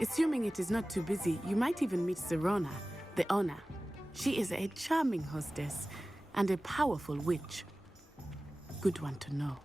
Assuming it is not too busy, you might even meet Sirona, the owner. She is a charming hostess and a powerful witch. Good one to know.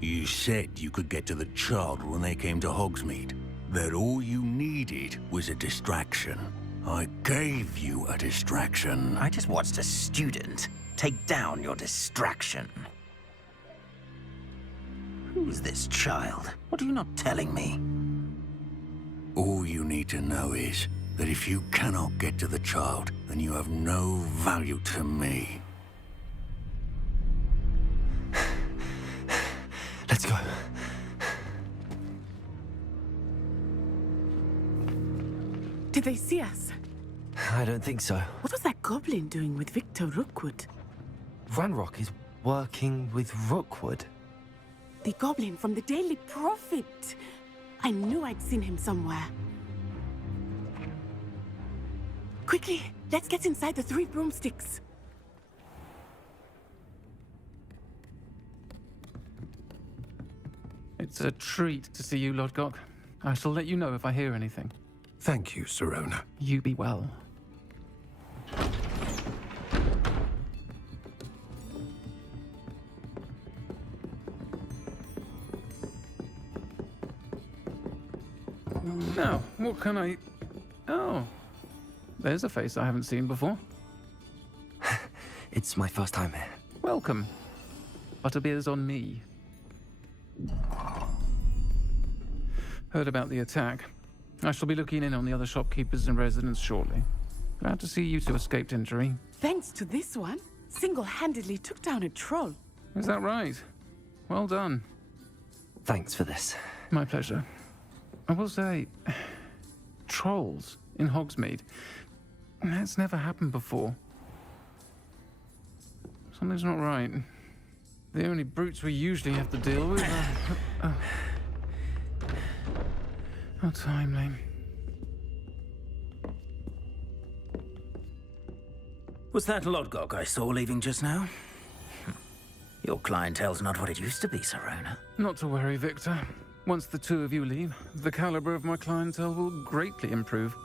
You said you could get to the child when they came to Hogsmeade. That all you needed was a distraction. I gave you a distraction. I just watched a student take down your distraction. Who's this child? What are you not telling me? All you need to know is that if you cannot get to the child, then you have no value to me. Let's go. Did they see us? I don't think so. What was that goblin doing with Victor Rookwood? Ranrock is working with Rookwood. The goblin from the Daily Prophet. I knew I'd seen him somewhere. Quickly, let's get inside the 3 broomsticks. It's a treat to see you, Lodgok. I shall let you know if I hear anything. Thank you, Sirona. You be well. Now, what can I... Oh, there's a face I haven't seen before. It's my first time here. Welcome. Butterbeer's on me. Heard about the attack. I shall be looking in on the other shopkeepers and residents shortly. Glad to see you two escaped injury. Thanks to this one, single-handedly took down a troll. Is that right? Well done. Thanks for this. My pleasure. I will say, trolls in Hogsmeade. That's never happened before. Something's not right. The only brutes we usually have to deal with are... How timely. Was that Lodgok I saw leaving just now? Your clientele's not what it used to be, Sirona. Not to worry, Victor. Once the two of you leave, the caliber of my clientele will greatly improve.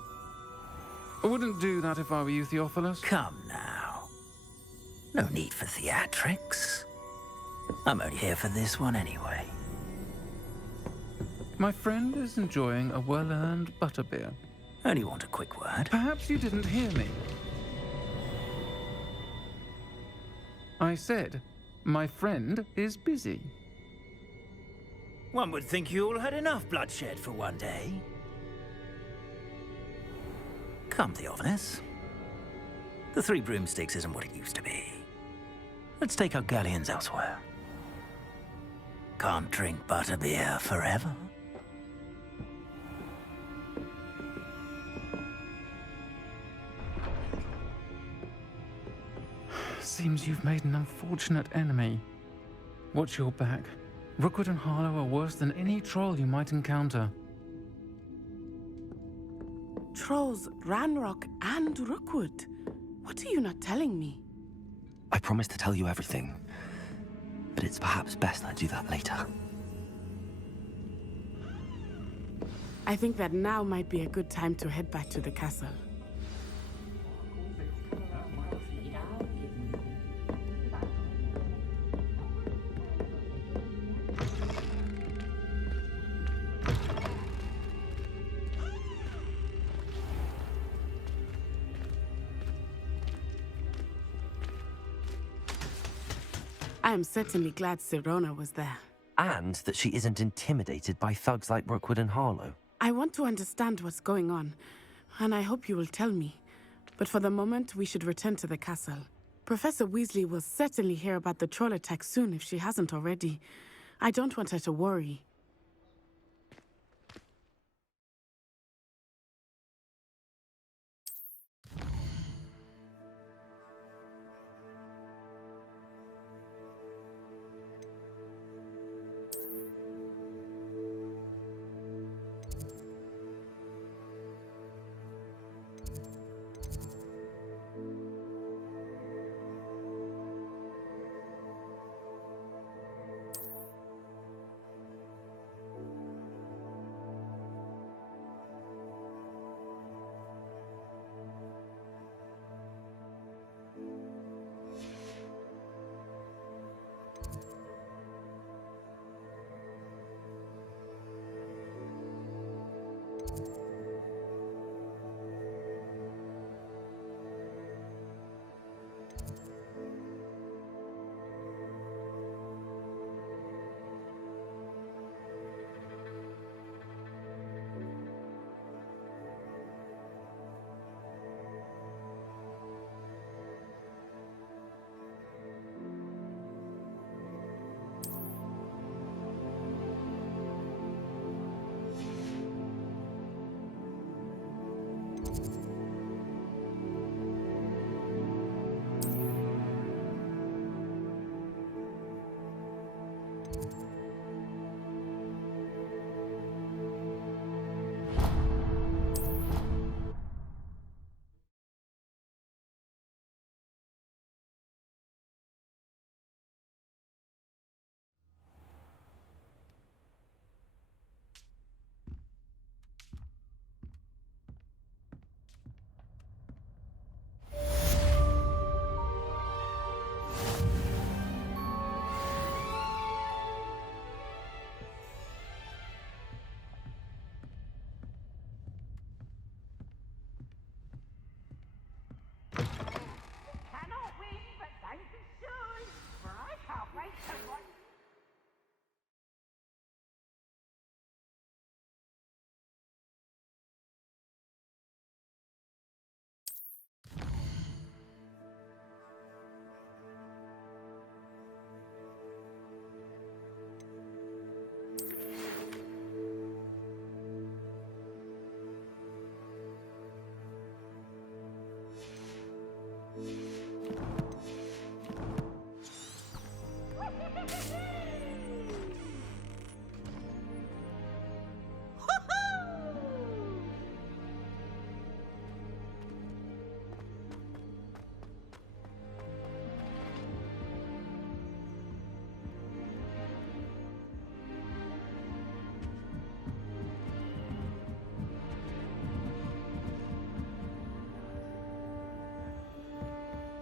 I wouldn't do that if I were you, Theophilus. Come now. No need for theatrics. I'm only here for this one anyway. My friend is enjoying a well-earned butterbeer. Only want a quick word. Perhaps you didn't hear me. I said, my friend is busy. One would think you all had enough bloodshed for one day. Come, Theophilus. The 3 broomsticks isn't what it used to be. Let's take our galleons elsewhere. Can't drink butterbeer forever. Seems you've made an unfortunate enemy. Watch your back. Rookwood and Harlow are worse than any troll you might encounter. Trolls, Ranrock, and Rookwood. What are you not telling me? I promise to tell you everything, but it's perhaps best I do that later. I think that now might be a good time to head back to the castle. I am certainly glad Sirona was there. And that she isn't intimidated by thugs like Rookwood and Harlow. I want to understand what's going on, and I hope you will tell me. But for the moment, we should return to the castle. Professor Weasley will certainly hear about the troll attack soon if she hasn't already. I don't want her to worry.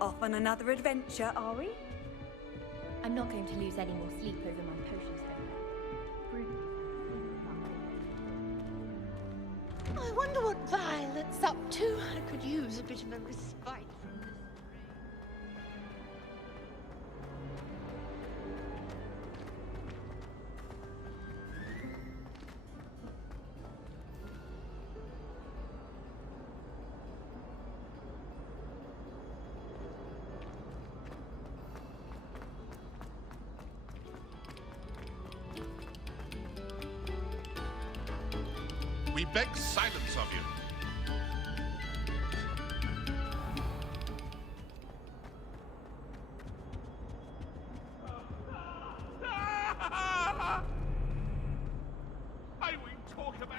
Off on another adventure, are we? I'm not going to lose any more sleep over my potions, though. I wonder what Violet's up to. I could use a bit of a respite from this. We beg silence of you. I will talk about.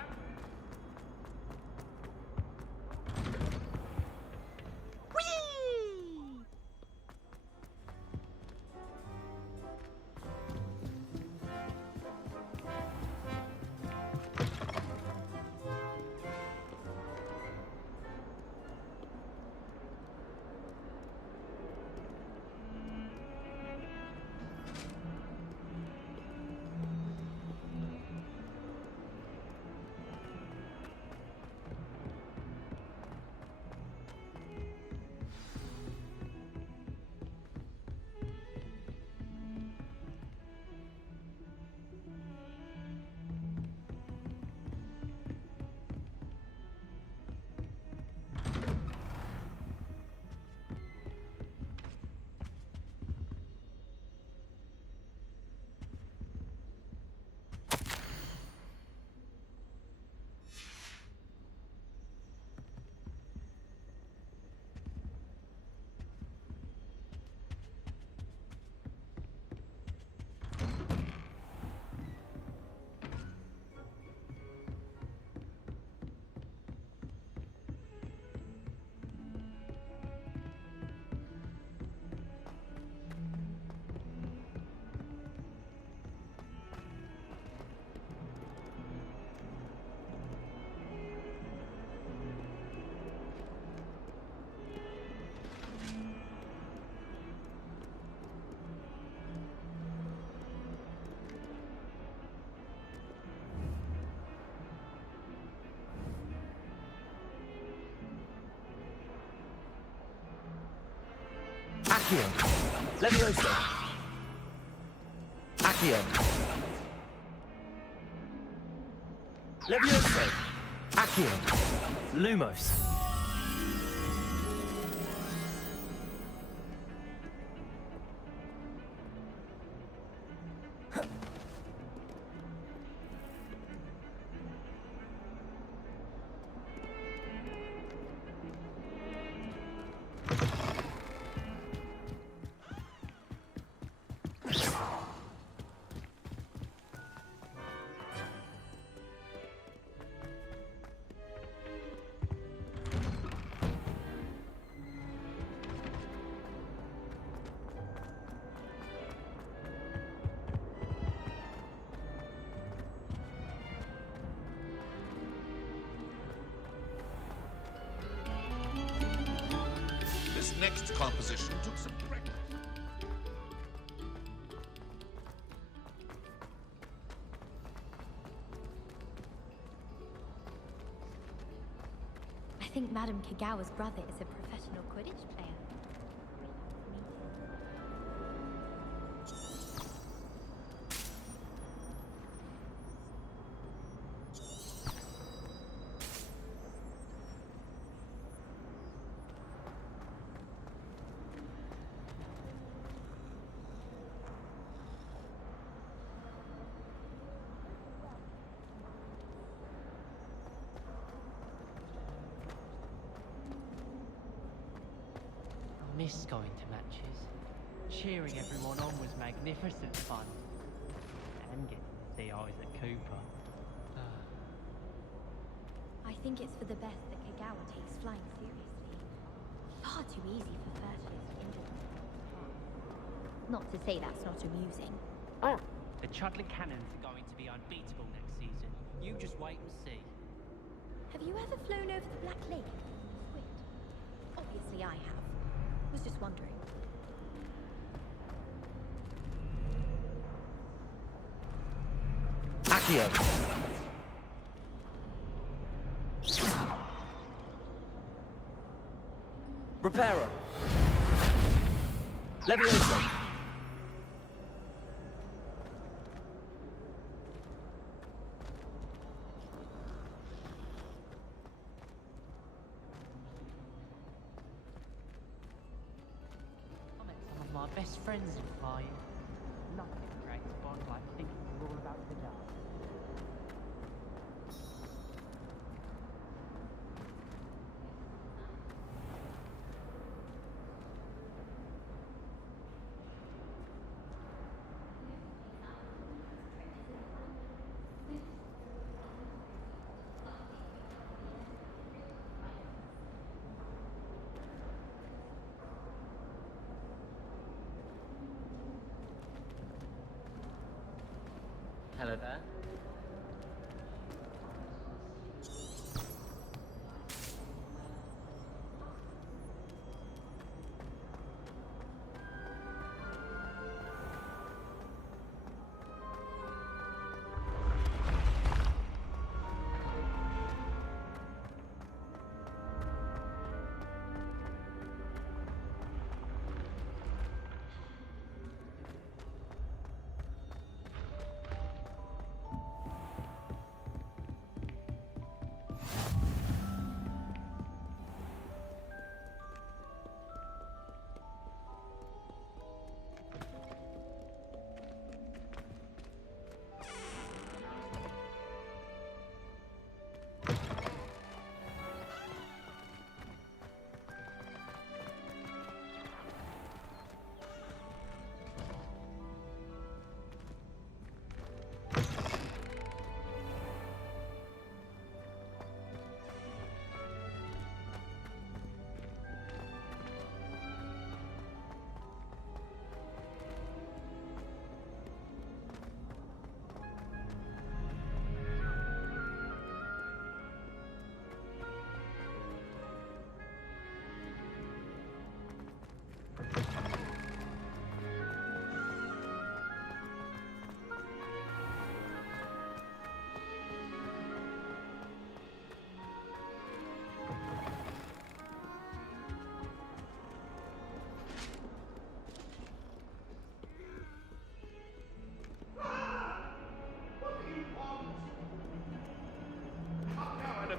Accio! Levioso! Accio! Levioso! Accio! Lumos! This next composition took some practice. I think Madame Kagawa's brother is a professional Quidditch player. I miss going to matches. Cheering everyone on was magnificent fun. And getting to see eyes at Cooper. I think it's for the best that Kagawa takes flying seriously. Far too easy for Fertius to injure themselves. Not to say that's not amusing. The Chudley Cannons are going to be unbeatable next season. You just wait and see. Have you ever flown over the Black Lake in Squid? Obviously I have. Was just wondering. Accio! Reparo! Leviosa! I met some of my best friends in fire. Nothing creates a bond like thinking you're all about to die. Hello there.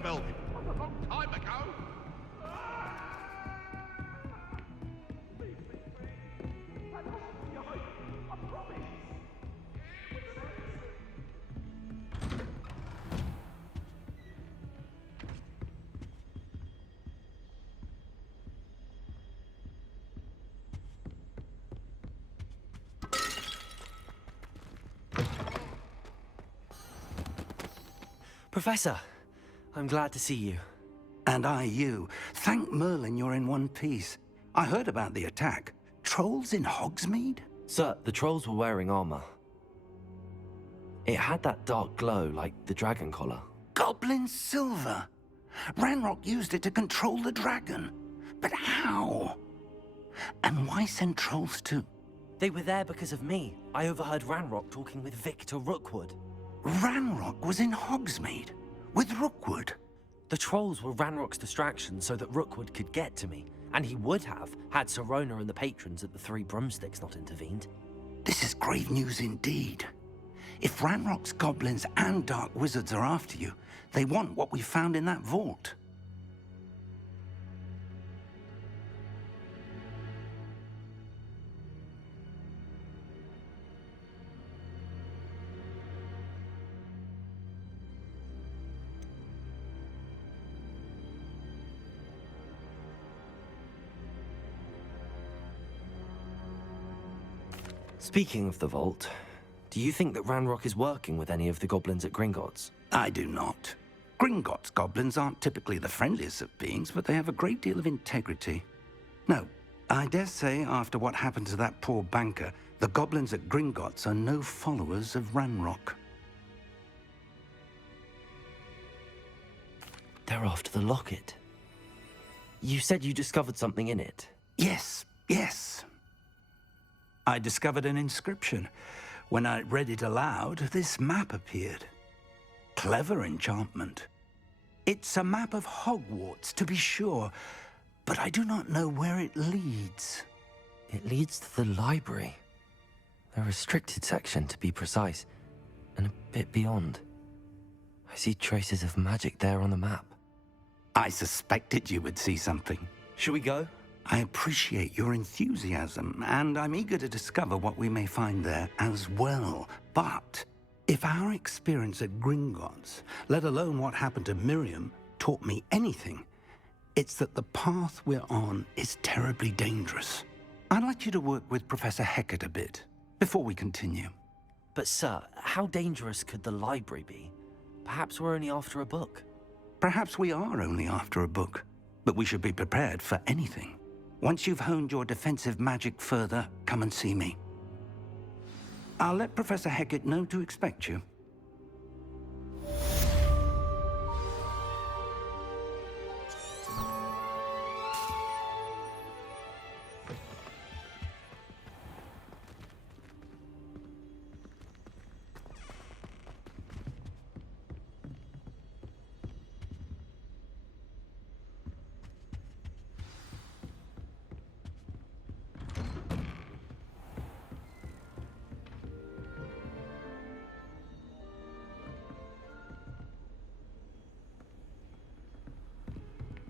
Building. A long time ago. Professor, I'm glad to see you. And I you. Thank Merlin you're in one piece. I heard about the attack. Trolls in Hogsmeade? Sir, the trolls were wearing armor. It had that dark glow like the dragon collar. Goblin silver. Ranrock used it to control the dragon. But how? And why send trolls too? They were there because of me. I overheard Ranrock talking with Victor Rookwood. Ranrock was in Hogsmeade? With Rookwood? The trolls were Ranrock's distraction so that Rookwood could get to me. And he would have, had Sirona and the patrons at the Three Broomsticks not intervened. This is grave news indeed. If Ranrock's goblins and dark wizards are after you, they want what we found in that vault. Speaking of the vault, do you think that Ranrock is working with any of the goblins at Gringotts? I do not. Gringotts goblins aren't typically the friendliest of beings, but they have a great deal of integrity. No, I dare say after what happened to that poor banker, the goblins at Gringotts are no followers of Ranrock. They're after the locket. You said you discovered something in it. Yes, Yes. I discovered an inscription. When I read it aloud, this map appeared. Clever enchantment. It's a map of Hogwarts, to be sure, but I do not know where it leads. It leads to the library. The restricted section, to be precise, and a bit beyond. I see traces of magic there on the map. I suspected you would see something. Shall we go? I appreciate your enthusiasm, and I'm eager to discover what we may find there as well. But if our experience at Gringotts, let alone what happened to Miriam, taught me anything, it's that the path we're on is terribly dangerous. I'd like you to work with Professor Hecat a bit before we continue. But sir, how dangerous could the library be? Perhaps we're only after a book. Perhaps we are only after a book, but we should be prepared for anything. Once you've honed your defensive magic further, come and see me. I'll let Professor Hecat know to expect you.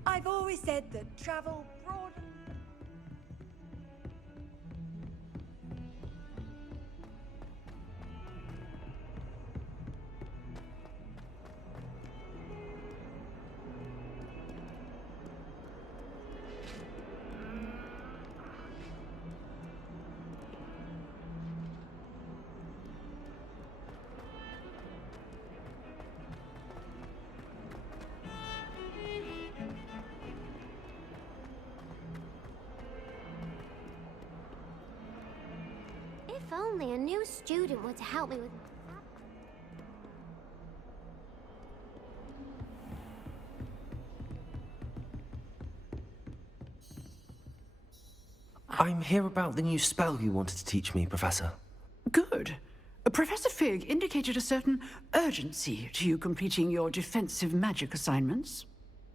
I've always said that travel broad... If only a new student were to help me with... I'm here about the new spell you wanted to teach me, Professor. Good. Professor Fig indicated a certain urgency to you completing your defensive magic assignments.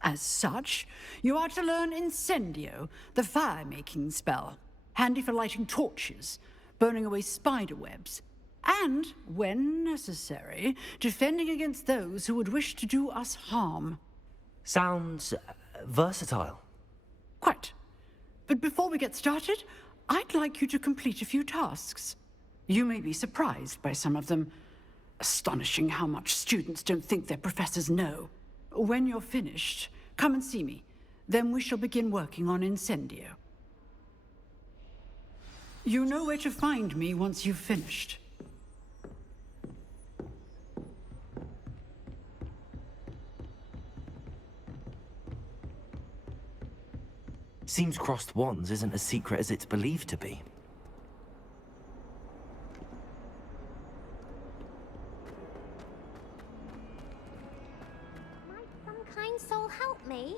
As such, you are to learn Incendio, the fire-making spell, handy for lighting torches, burning away spider webs, and, when necessary, defending against those who would wish to do us harm. Sounds versatile. Quite. But before we get started, I'd like you to complete a few tasks. You may be surprised by some of them. Astonishing how much students don't think their professors know. When you're finished, come and see me. Then we shall begin working on Incendio. You know where to find me once you've finished. Seems crossed wands isn't as secret as it's believed to be. Might some kind soul help me?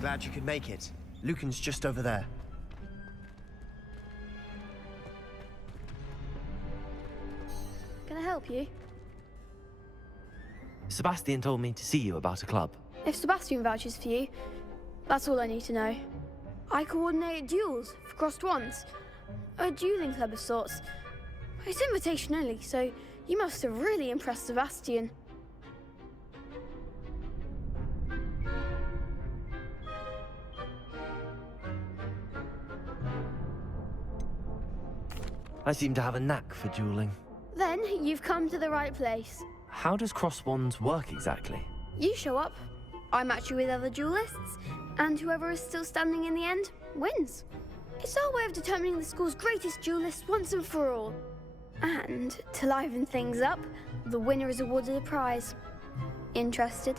Glad you could make it. Lucan's just over there. Can I help you? Sebastian told me to see you about a club. If Sebastian vouches for you, that's all I need to know. I coordinate duels for crossed wands. A dueling club of sorts. It's invitation only, so you must have really impressed Sebastian. I seem to have a knack for dueling. Then you've come to the right place. How does cross wands work exactly? You show up, I match you with other duelists, and whoever is still standing in the end wins. It's our way of determining the school's greatest duelist once and for all. And to liven things up, the winner is awarded a prize. Interested?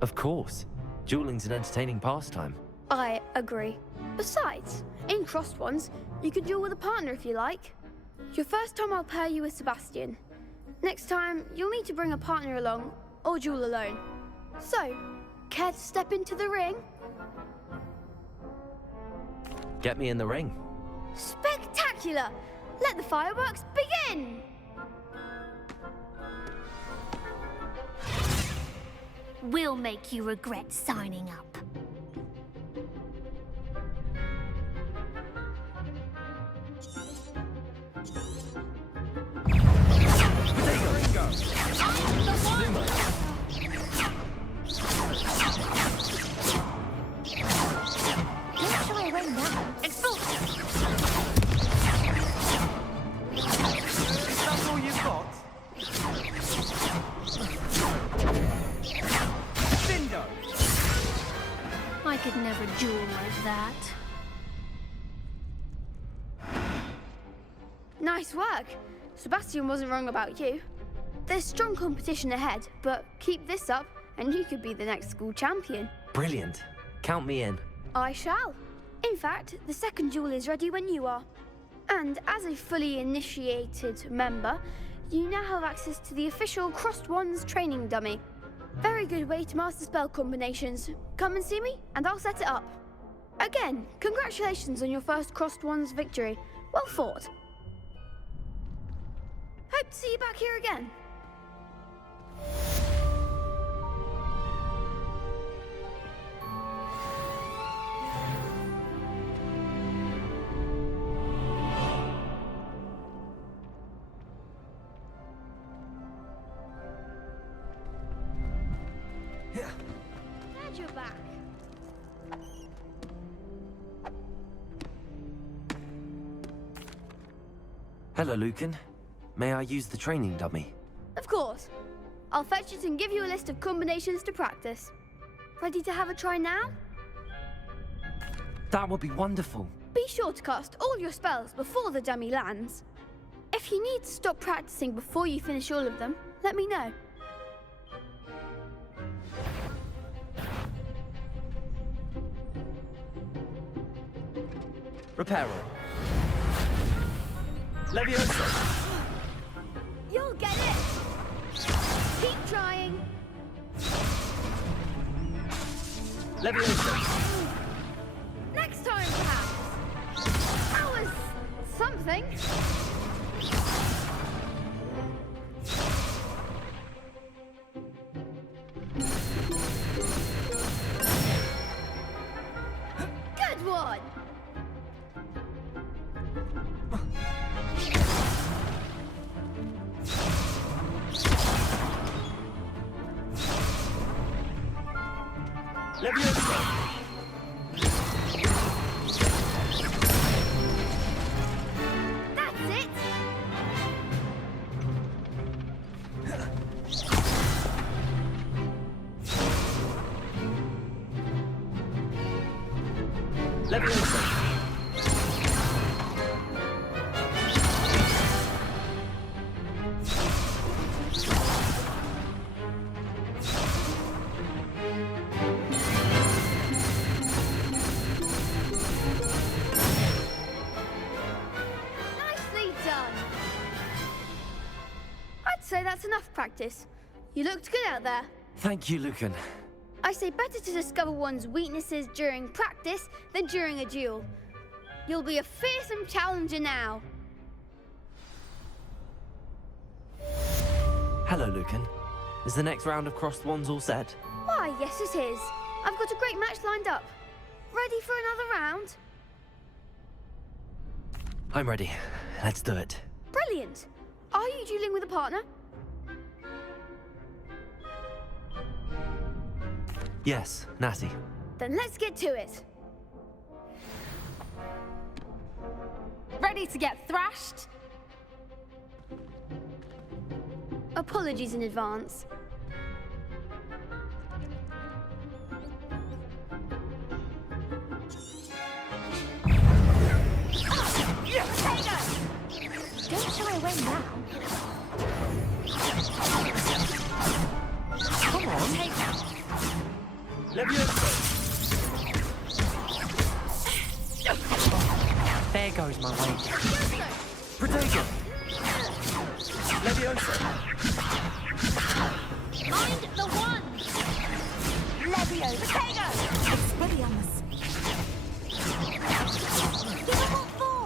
Of course. Dueling's an entertaining pastime. I agree. Besides, in crossed ones, you can duel with a partner if you like. Your first time I'll pair you with Sebastian. Next time, you'll need to bring a partner along, or duel alone. So, care to step into the ring? Get me in the ring. Spectacular! Let the fireworks begin! We'll make you regret signing up. Don't shy away now. Expulsion! Is that all you've got? Bingo! I could never duel like that. Nice work. Sebastian wasn't wrong about you. There's strong competition ahead, but keep this up and you could be the next school champion. Brilliant. Count me in. I shall. In fact, the second duel is ready when you are. And as a fully initiated member, you now have access to the official Crossed Wands training dummy. Very good way to master spell combinations. Come and see me, and I'll set it up. Again, congratulations on your first Crossed Wands victory. Well fought. Hope to see you back here again. Glad you're back. Hello, Lucan. May I use the training dummy? Of course. I'll fetch it and give you a list of combinations to practice. Ready to have a try now? That would be wonderful. Be sure to cast all your spells before the dummy lands. If you need to stop practicing before you finish all of them, let me know. Reparo. Leviosa. You'll get it! Keep trying! Leviosa. Next time, perhaps! That was something. Good one! Leviosa. That's it! Leviosa. Nicely done! I'd say that's enough practice. You looked good out there. Thank you, Lucan. I say better to discover one's weaknesses during practice than during a duel. You'll be a fearsome challenger now. Hello, Lucan. Is the next round of crossed wands all set? Why, yes it is. I've got a great match lined up. Ready for another round? I'm ready. Let's do it. Brilliant. Are you dueling with a partner? Yes, Natty. Then let's get to it. ready to get thrashed? Apologies in advance. Don't shy away now. Come on. There goes my weight. Protego. Leviosa. Mind the one! Levio, Potato! Expelliarmus. Give him what for!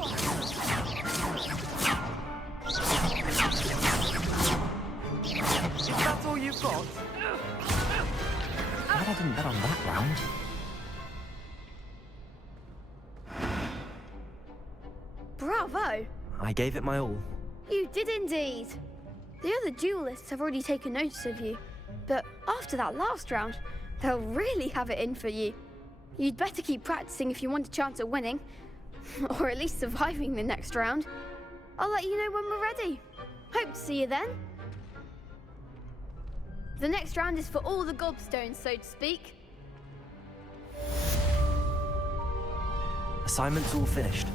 Is that all you've got? Glad I didn't bet on that round. Bravo! I gave it my all. You did indeed. The other duelists have already taken notice of you, but after that last round, they'll really have it in for you. You'd better keep practicing if you want a chance at winning, or at least surviving the next round. I'll let you know when we're ready. Hope to see you then. The next round is for all the gobstones, so to speak. Assignment's all finished.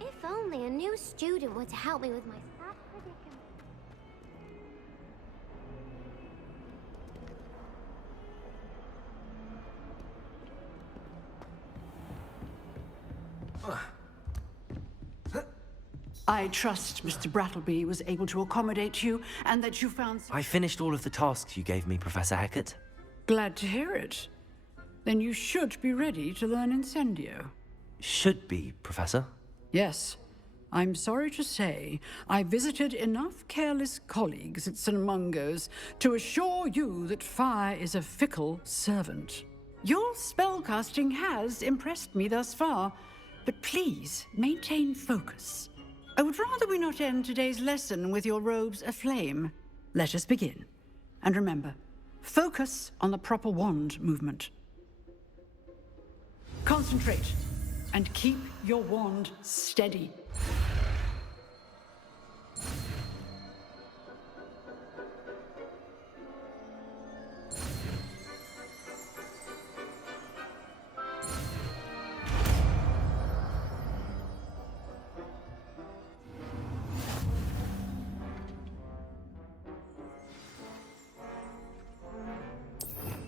If only a new student were to help me with my sad predicament. I trust Mr. Brattleby was able to accommodate you and that you found... I finished all of the tasks you gave me, Professor Hecat. Glad to hear it. Then you should be ready to learn Incendio. Should be, Professor. Yes. I'm sorry to say, I visited enough careless colleagues at St. Mungo's to assure you that fire is a fickle servant. Your spellcasting has impressed me thus far, but please maintain focus. I would rather we not end today's lesson with your robes aflame. Let us begin. And remember, focus on the proper wand movement. Concentrate, and keep your wand steady.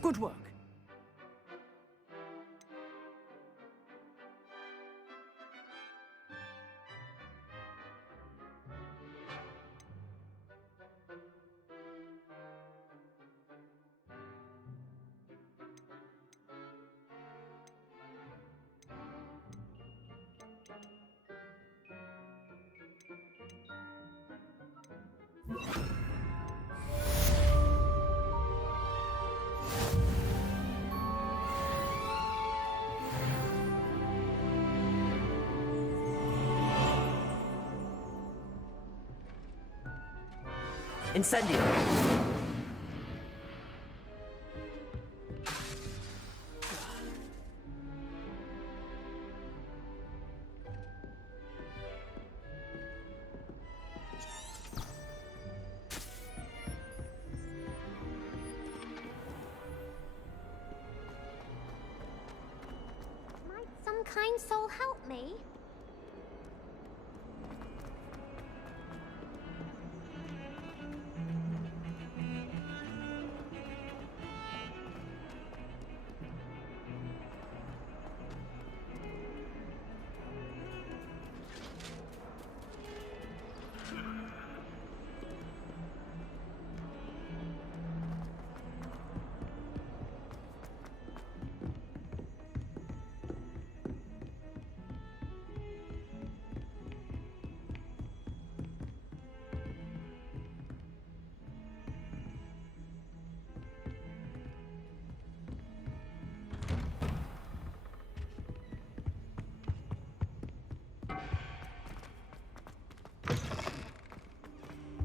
Good work. Incendio! Might some kind soul help me?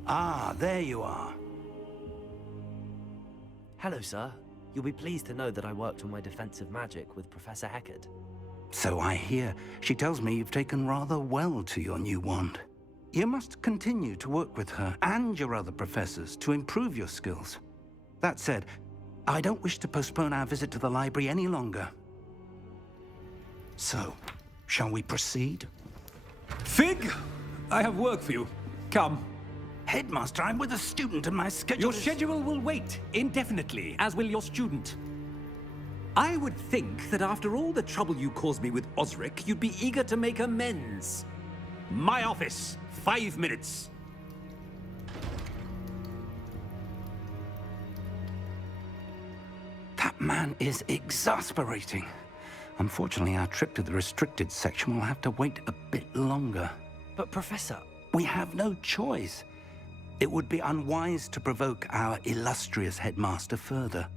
Ah, there you are. Hello, sir. You'll be pleased to know that I worked on my defensive magic with Professor Heckard. So I hear. She tells me you've taken rather well to your new wand. You must continue to work with her and your other professors to improve your skills. That said, I don't wish to postpone our visit to the library any longer. So, shall we proceed? Fig! I have work for you. Come. Headmaster, I'm with a student and my schedule Your schedule will wait indefinitely, as will your student. I would think that after all the trouble you caused me with Osric, you'd be eager to make amends. My office, 5 minutes. That man is exasperating. Unfortunately, our trip to the restricted section will have to wait a bit longer. But, Professor... We have no choice. It would be unwise to provoke our illustrious headmaster further.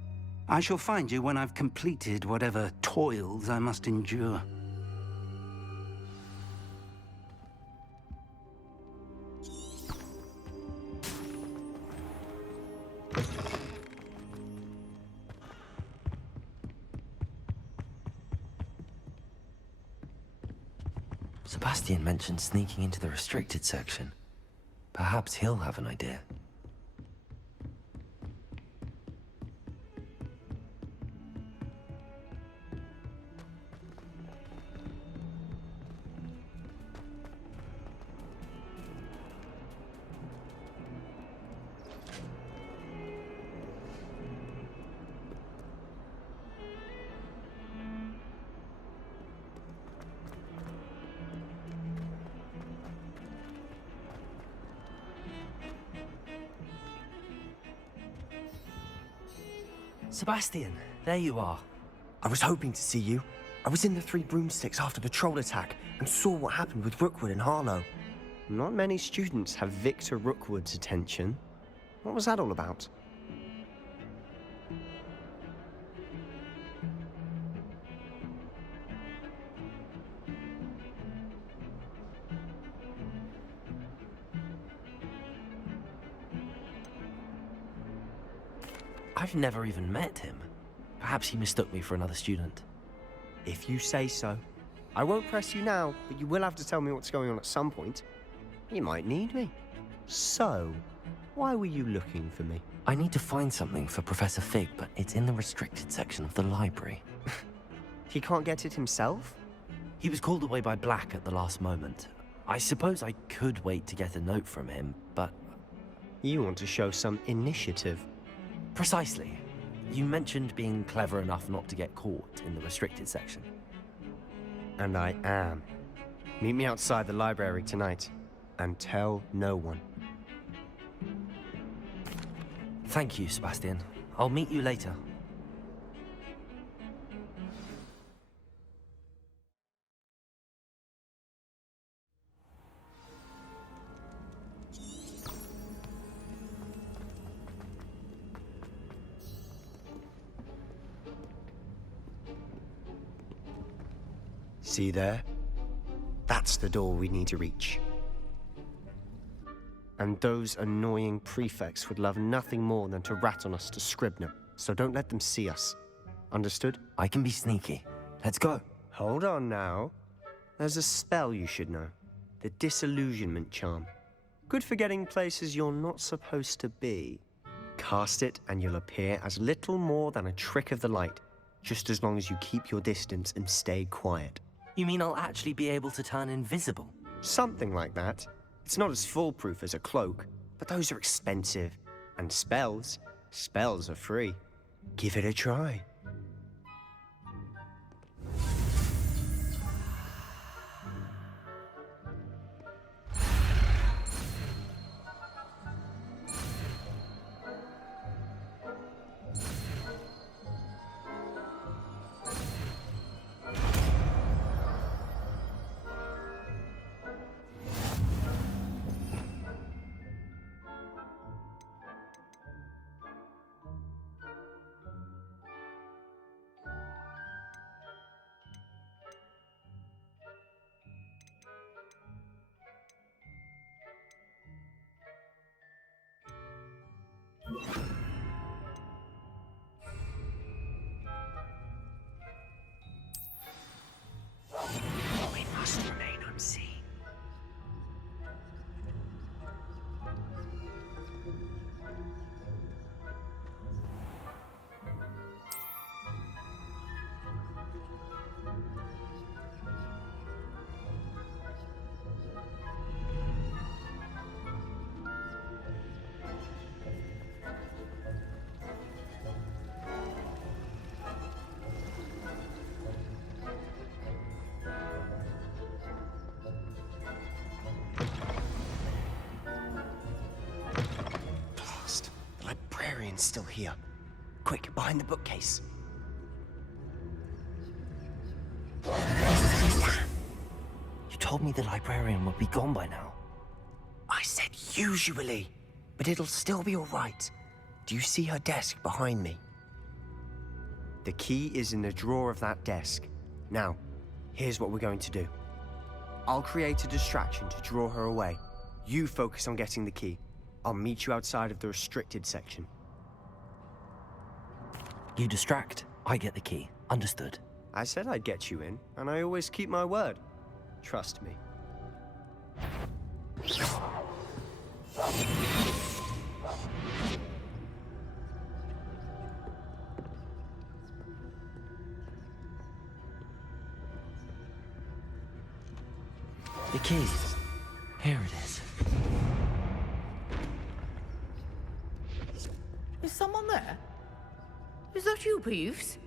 I shall find you when I've completed whatever toils I must endure. Sebastian mentioned sneaking into the restricted section. Perhaps he'll have an idea. Sebastian, there you are. I was hoping to see you. I was in the Three Broomsticks after the troll attack and saw what happened with Rookwood and Harlow. Not many students have Victor Rookwood's attention. What was that all about? I've never even met him. Perhaps he mistook me for another student. If you say so. I won't press you now, but you will have to tell me what's going on at some point. You might need me. So, why were you looking for me? I need to find something for Professor Fig, but it's in the restricted section of the library. He can't get it himself? He was called away by Black at the last moment. I suppose I could wait to get a note from him, but... You want to show some initiative. Precisely. You mentioned being clever enough not to get caught in the restricted section. And I am. Meet me outside the library tonight, and tell no one. Thank you, Sebastian. I'll meet you later. See there? That's the door we need to reach. And those annoying prefects would love nothing more than to rat on us to Scribner, so don't let them see us. Understood? I can be sneaky. Let's go. Hold on now. There's a spell you should know. The Disillusionment Charm. Good for getting places you're not supposed to be. Cast it and you'll appear as little more than a trick of the light, just as long as you keep your distance and stay quiet. You mean I'll actually be able to turn invisible? Something like that. It's not as foolproof as a cloak, but those are expensive. And spells are free. Give it a try. We must remain unseen. Blast. The librarian's still here. Quick, behind the bookcase. You told me the librarian would be gone by now. I said usually, but it'll still be all right. Do you see her desk behind me? The key is in the drawer of that desk. Now, here's what we're going to do. I'll create a distraction to draw her away. You focus on getting the key. I'll meet you outside of the restricted section. You distract, I get the key. Understood. I said I'd get you in, and I always keep my word. Trust me. The key. Here it is. Is someone there? Is that you, Peeves?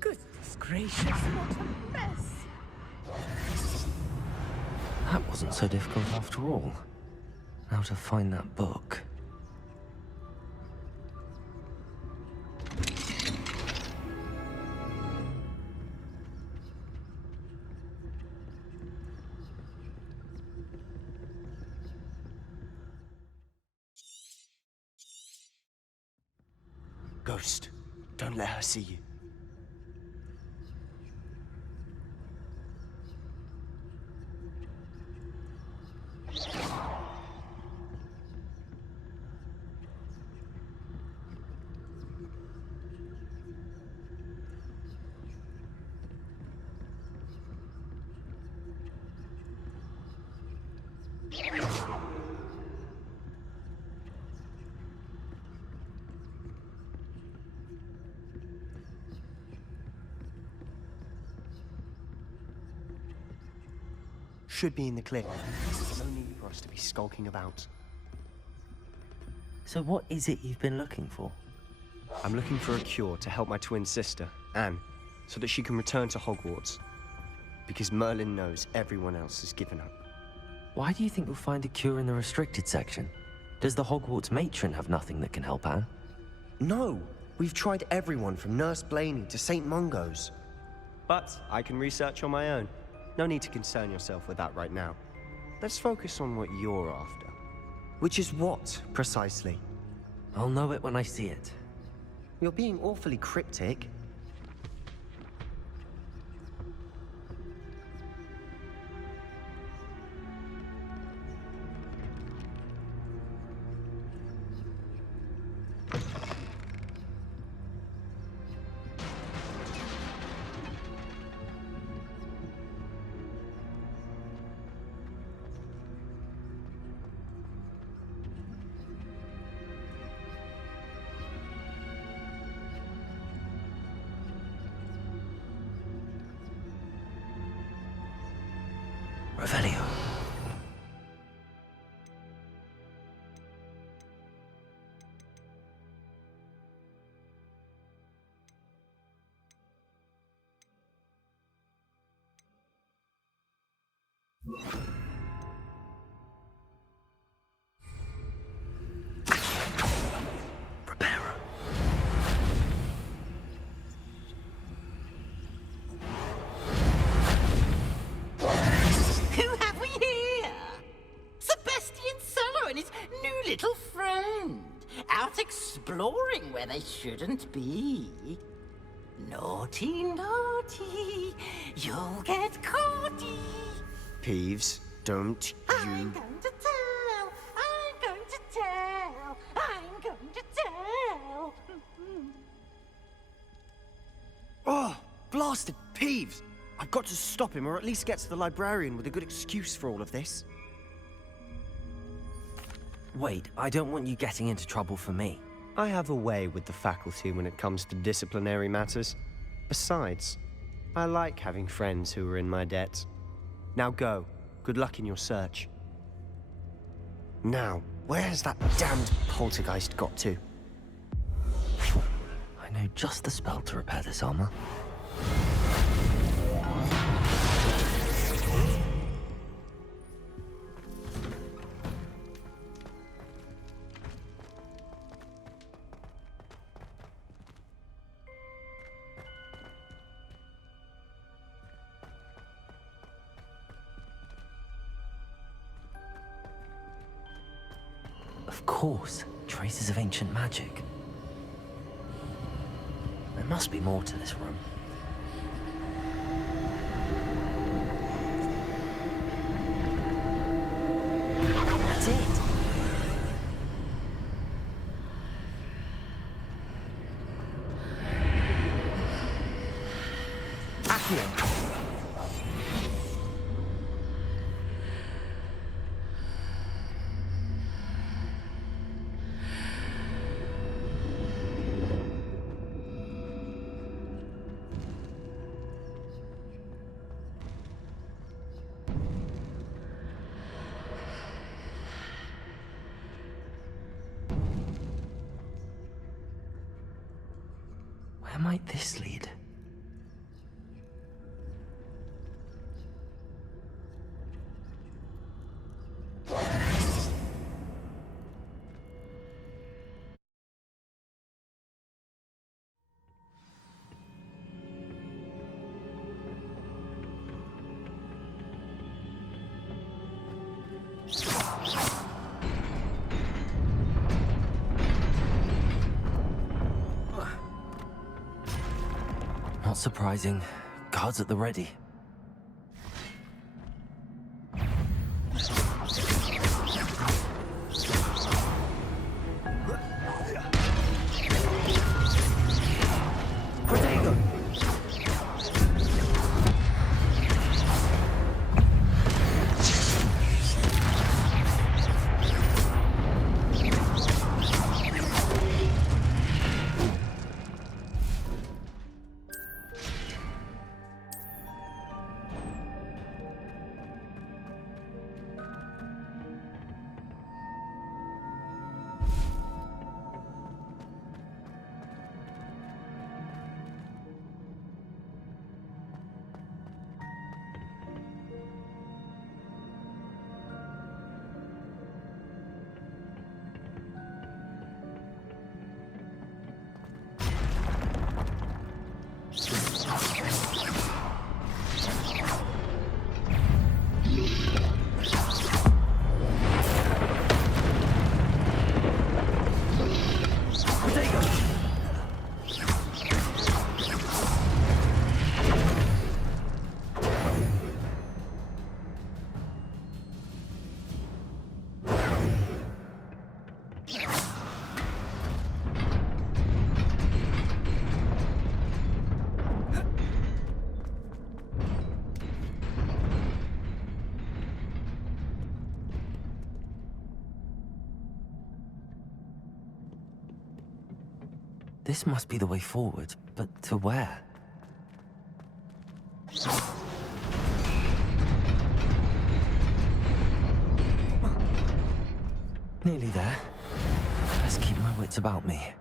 Goodness gracious, what a mess! That wasn't so difficult after all. Now to find that book. Ghost, don't let her see you. Should be in the clear. No need for us to be skulking about. So what is it you've been looking for? I'm looking for a cure to help my twin sister, Anne, so that she can return to Hogwarts. Because Merlin knows everyone else has given up. Why do you think you'll find a cure in the restricted section? Does the Hogwarts matron have nothing that can help Anne? No! We've tried everyone from Nurse Blaney to St. Mungo's. But I can research on my own. No need to concern yourself with that right now. Let's focus on what you're after. Which is what, precisely? I'll know it when I see it. You're being awfully cryptic. Revelio. Little friend, out exploring where they shouldn't be. Naughty, naughty, you'll get caughty. Peeves, don't I'm going to tell! I'm going to tell! I'm going to tell! Oh, blasted Peeves! I've got to stop him, or at least get to the librarian with a good excuse for all of this. Wait, I don't want you getting into trouble for me. I have a way with the faculty when it comes to disciplinary matters. Besides, I like having friends who are in my debt. Now go. Good luck in your search. Now, where's that damned poltergeist got to? I know just the spell to repair this armor. Of course, traces of ancient magic. There must be more to this room. That's it. Accio. Where might this lead? Not surprising. Guards at the ready. This must be the way forward, but to where? Nearly there. Let's keep my wits about me.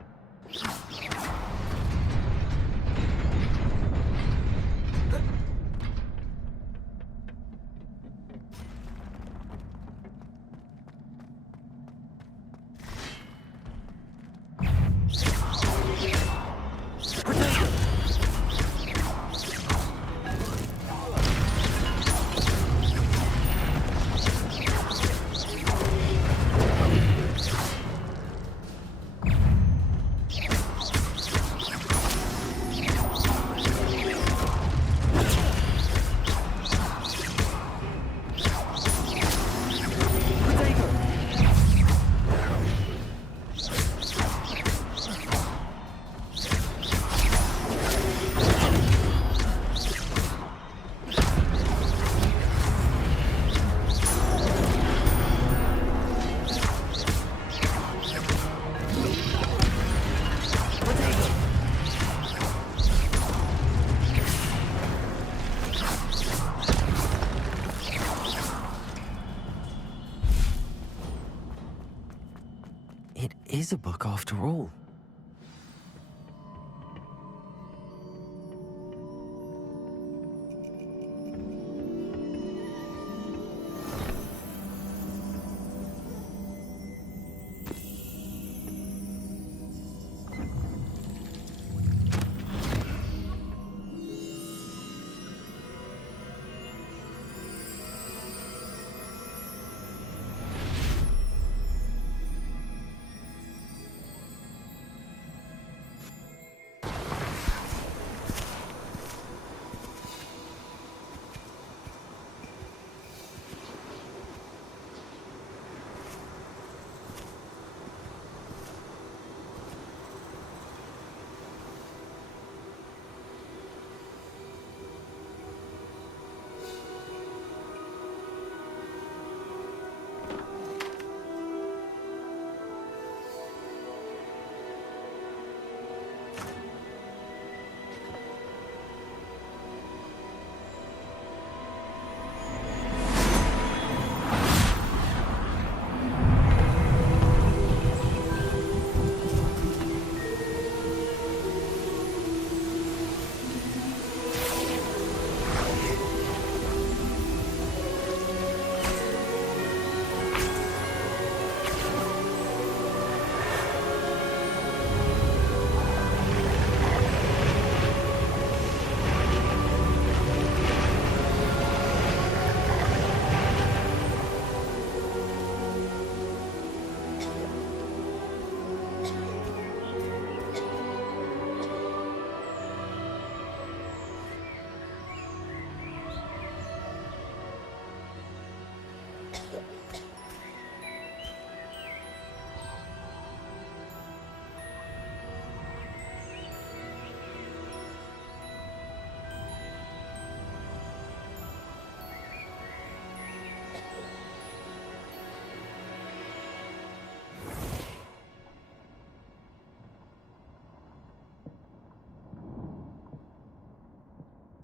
It is a book after all.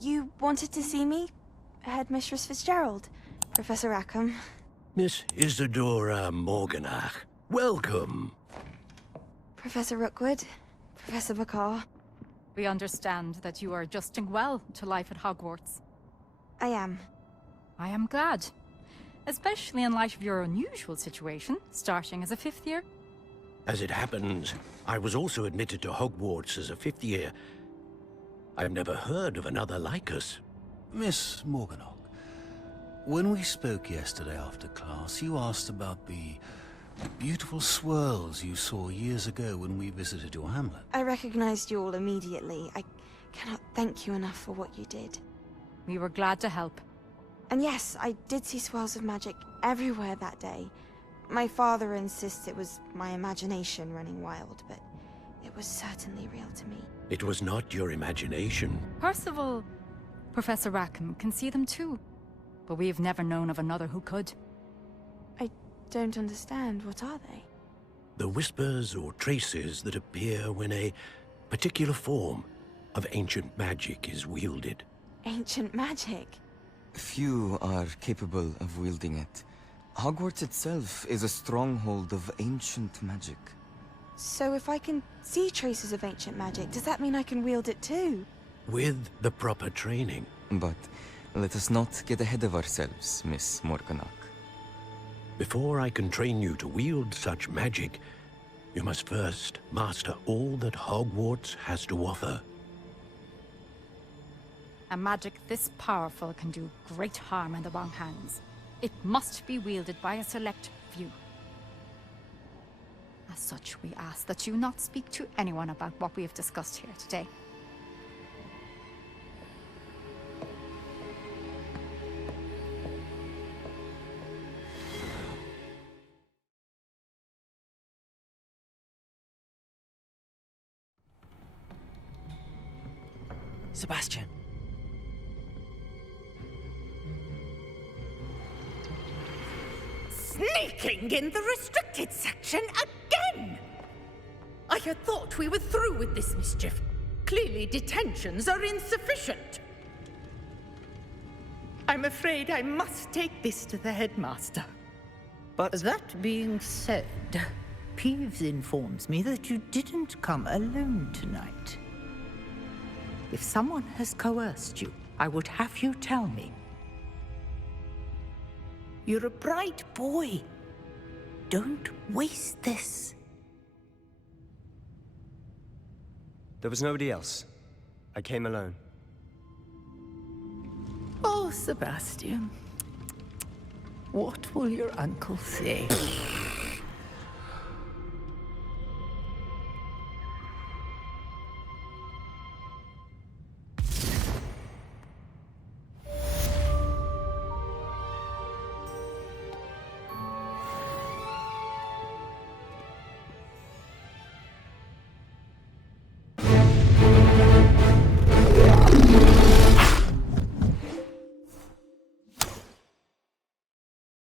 You wanted to see me? Headmistress Fitzgerald? Professor Rackham? Miss Isadora Morganach, welcome. Professor Rookwood? Professor Bakar? We understand that you are adjusting well to life at Hogwarts. I am. I am glad. Especially in light of your unusual situation, starting as a 5th year. As it happens, I was also admitted to Hogwarts as a 5th year. I've never heard of another like us. Miss Morganach, when we spoke yesterday after class, you asked about the beautiful swirls you saw years ago when we visited your hamlet. I recognized you all immediately. I cannot thank you enough for what you did. We were glad to help. And yes, I did see swirls of magic everywhere that day. My father insists it was my imagination running wild, but it was certainly real to me. It was not your imagination. Percival, Professor Rackham can see them too. But we have never known of another who could. I don't understand. What are they? The whispers or traces that appear when a particular form of ancient magic is wielded. Ancient magic? Few are capable of wielding it. Hogwarts itself is a stronghold of ancient magic. So if I can see traces of ancient magic, does that mean I can wield it too? With the proper training. But let us not get ahead of ourselves, Miss Morganach. Before I can train you to wield such magic, you must first master all that Hogwarts has to offer. A magic this powerful can do great harm in the wrong hands. It must be wielded by a select few. As such, we ask that you not speak to anyone about what we have discussed here today. Sebastian. Sneaking in the restricted section again! I had thought we were through with this mischief. Clearly detentions are insufficient. I'm afraid I must take this to the headmaster. But that being said, Peeves informs me that you didn't come alone tonight. If someone has coerced you, I would have you tell me. You're a bright boy. Don't waste this. There was nobody else. I came alone. Oh, Sebastian. What will your uncle say?